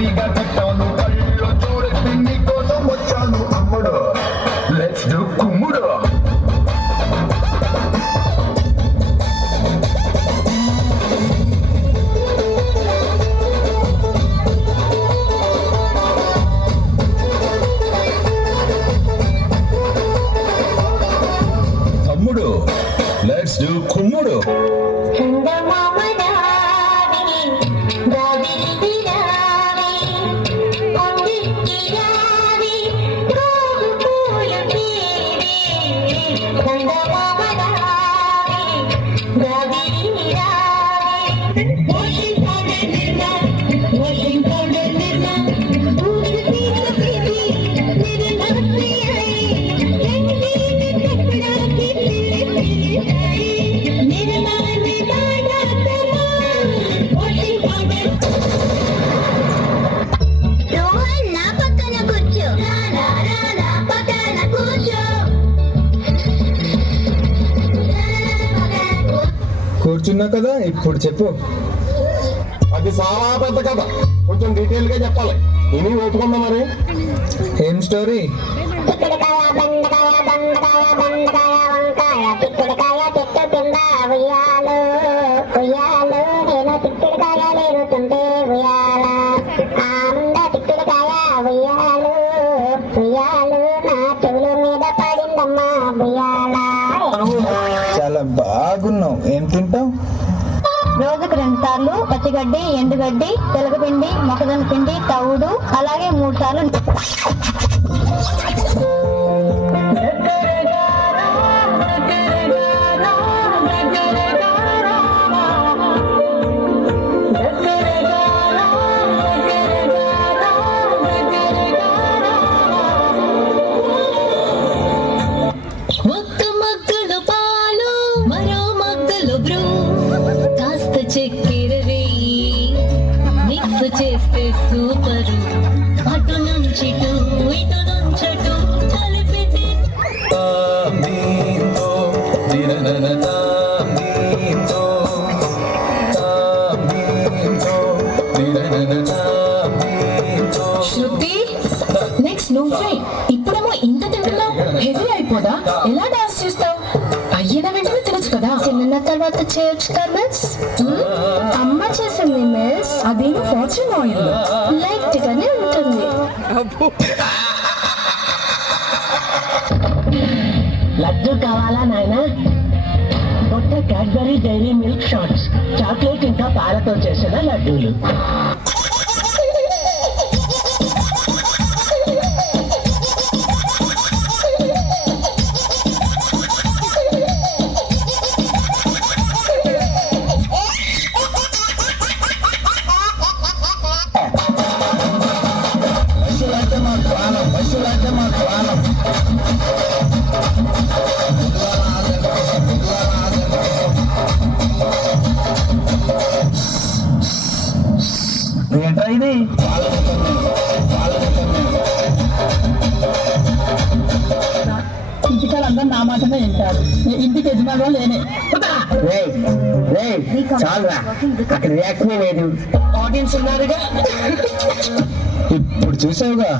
రెడీగా పెట్టాను కళ్ళు చూడెత్తి నీ కోసం వచ్చాను అమ్ముడు లెట్స్ డు కుమ్ముడు తమ్ముడు లెట్స్ డు కుమ్ముడు కూర్చున్నా కదా ఇప్పుడు చెప్పు. అది చాలా పెద్ద కథ, కొంచెం డీటెయిల్ గా చెప్పాలి. నేను ఒప్పుకున్నా మరి. ఏం స్టోరీ? చాలా బాగున్నావు. ఏం తింటావు? రోజుకు 2 సార్లు పచ్చిగడ్డి, ఎండుగడ్డి, తెలగపిండి, మొక్కజొన్న పిండి, తవుడు, అలాగే 3 సార్లు చక్కెర వేయి మిక్స్ చేస్తే సూపరు అటు నుంచి ఇటు నుంచటు కలిపితే శృతి నెక్స్ట్ నువ్వే. ఇప్పుడేమో ఇంత తింటున్నావు, హెవీ అయిపోదా? ఎలా డాన్స్ చేస్తావు? అయ్యిన వెంటనే తినచ్చు కదా. తిన్న తర్వాత చేయొచ్చు కదా మిస్. అమ్మ చేసింది మిస్. అదేమో ఫార్చ్యూన్ ఆయిల్. లైట్ గానే ఉంటుంది. లడ్డు కావాలా నాయనా? కొత్త Cadbury Dairy Milk shots, chocolate ఇంకా పాలతో చేసిన లడ్డూలు. ఏంట్రా ఇది? ఇంటికాలందరూ నా మాటనే వింటారు. ఇంటికి యజమానులు లేనే. చాలురా, అక్కడ రియాక్షన్ లేదు. ఆడియన్స్ ఉన్నారుగా. ఇప్పుడు చూసావుగా.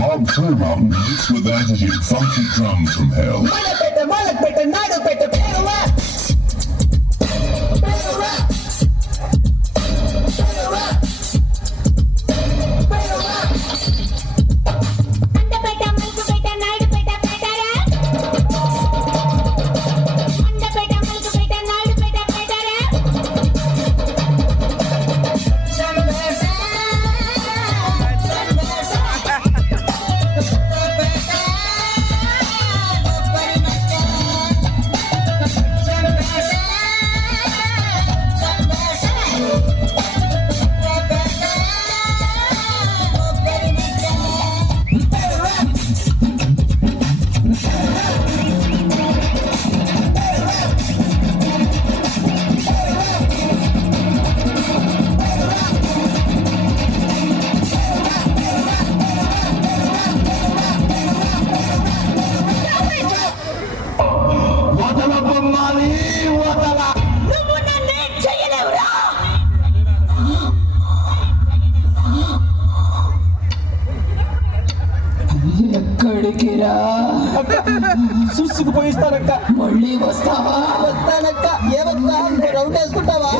Bob Turmountain beats with attitude, funky drums from hell. చూసుకుపోయిస్తానక్క. మళ్ళీ వస్తావా? వస్తానక్క. ఏమక్క రౌండ్ వేసుకుంటావా?